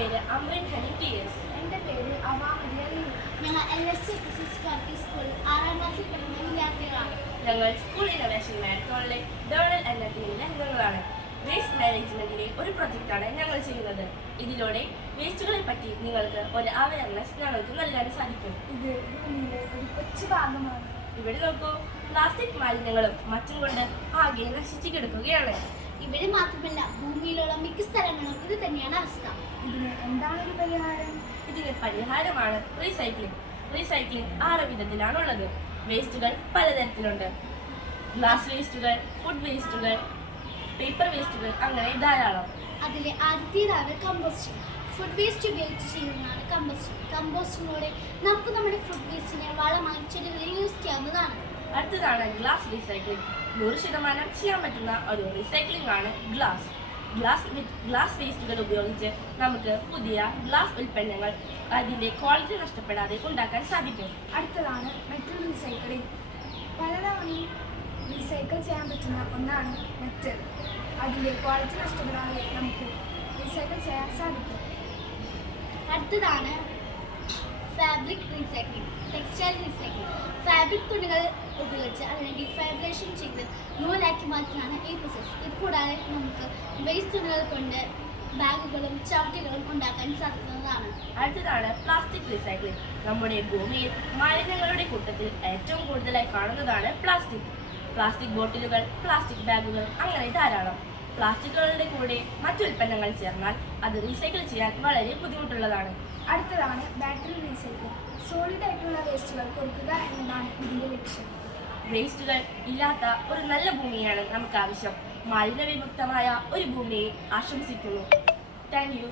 പേര് Amrin honey TS. എൻ്റെ പേര് അവാമരിയ ലീ. ഞങ്ങൾ LSC സ്കൂൾ 6ാം ക്ലാസ്സിൽ പഠിക്കുന്ന വിദ്യാർത്ഥികളാണ്. ഞങ്ങൾ സ്കൂൾ ഇന്നോവേഷൻ മാരത്തോണിലെ ഡേണൽ എന്ന ടീമിലെ അംഗങ്ങളാണ്. വേസ്റ്റ് മാനേജ്മെന്റിലെ ഒരു പ്രൊജക്റ്റാണ് ഞങ്ങൾ ചെയ്യുന്നത്. ഇതിലൂടെ വേസ്റ്റുകളെ പറ്റി നിങ്ങൾക്ക് ഒരു അവയർനെസ് ഞങ്ങൾക്ക് നൽകാൻ സാധിക്കും. ഇത് ഭൂമിയിലെ ഒരു കൊച്ചു ഭാഗമാണ്. ഇവിടെ നോക്കൂ, പ്ലാസ്റ്റിക് മാലിന്യങ്ങളും മറ്റും കൊണ്ട് ആകെ നശിച്ചു കിടക്കുകയാണ്. ഇവിടെ മാത്രമല്ല, ഭൂമിയിലുള്ള മിക്ക സ്ഥലങ്ങളും ഇത് തന്നെയാണ് അവസ്ഥ. ഇതിന് എന്താണ് ഒരു പരിഹാരം? ഇതിന് പരിഹാരമാണ് റീസൈക്ലിംഗ്. റീസൈക്ലിംഗ് 6 വിധത്തിലാണുള്ളത്. വേസ്റ്റുകൾ പലതരത്തിലുണ്ട്. ഗ്ലാസ് വേസ്റ്റുകൾ, ഫുഡ് വേസ്റ്റുകൾ, പേപ്പർ വേസ്റ്റുകൾ, അങ്ങനെ ധാരാളം. അതിലെ ആദ്യത്തേതാണ് കമ്പോസ്റ്റിംഗ്. ഫുഡ് വേസ്റ്റ് ഉപയോഗിച്ച് ചെയ്യുന്നതാണ് കമ്പോസ്റ്റിംഗ്. കമ്പോസ്റ്റിങ്ങിലൂടെ നമുക്ക് നമ്മുടെ ഫുഡ് വേസ്റ്റിനെ വളമായി ചെടികളിൽ യൂസ് ചെയ്യാവുന്നതാണ്. അടുത്തതാണ് ഗ്ലാസ് റീസൈക്ലിംഗ്. 100% ചെയ്യാൻ പറ്റുന്ന ഒരു റീസൈക്ലിംഗ് ആണ് ഗ്ലാസ്. ഗ്ലാസ് വേസ്റ്റുകൾ ഉപയോഗിച്ച് നമുക്ക് പുതിയ ഗ്ലാസ് ഉൽപ്പന്നങ്ങൾ അതിൻ്റെ ക്വാളിറ്റി നഷ്ടപ്പെടാതെ ഉണ്ടാക്കാൻ സാധിക്കും. അടുത്തതാണ് മെറ്റൽ റീസൈക്ലിംഗ്. പലതവണയും റീസൈക്കിൾ ചെയ്യാൻ പറ്റുന്ന ഒന്നാണ് മെറ്റൽ. അതിൻ്റെ ക്വാളിറ്റി നഷ്ടപ്പെടാതെ നമുക്ക് റീസൈക്കിൾ ചെയ്യാൻ സാധിക്കും. അടുത്തതാണ് fabric recycling, textile recycling. Fabric തുണികൾ ഉപയോഗിച്ച് അതിനെ ഡിഫൈബ്രേഷൻ ചെയ്ത് നൂലാക്കി മാറ്റാനാണ് ഈ പ്രോസസ്. ഇത് കൂടാതെ നമുക്ക് വേസ്റ്റ് തുണികൾ കൊണ്ട് ബാഗുകളും ചവിട്ടികളും ഉണ്ടാക്കാൻ സാധിക്കുന്നതാണ്. അടുത്തതാണ് പ്ലാസ്റ്റിക് റീസൈക്ലിംഗ്. നമ്മുടെ ഭൂമിയിൽ മാലിന്യങ്ങളുടെ കൂട്ടത്തിൽ ഏറ്റവും കൂടുതലായി കാണുന്നതാണ് പ്ലാസ്റ്റിക്. പ്ലാസ്റ്റിക് ബോട്ടിലുകൾ, പ്ലാസ്റ്റിക് ബാഗുകൾ, അങ്ങനെ ധാരാളം. പ്ലാസ്റ്റിക്കുകളുടെ കൂടെ മറ്റു ഉൽപ്പന്നങ്ങൾ ചേർന്നാൽ അത് റീസൈക്കിൾ ചെയ്യാൻ വളരെ ബുദ്ധിമുട്ടുള്ളതാണ്. അടുത്തതാണ് ബാറ്ററി റീസൈക്ലിംഗ്. സോളിഡ് ആയിട്ടുള്ള വേസ്റ്റുകൾ കുറയ്ക്കുക എന്നതാണ് ഇതിൻ്റെ ലക്ഷ്യം. വേസ്റ്റുകൾ ഇല്ലാത്ത ഒരു നല്ല ഭൂമിയാണ് നമുക്ക് ആവശ്യം. മാലിന്യവിമുക്തമായ ഒരു ഭൂമിയെ ആശംസിക്കുന്നു. Thank you.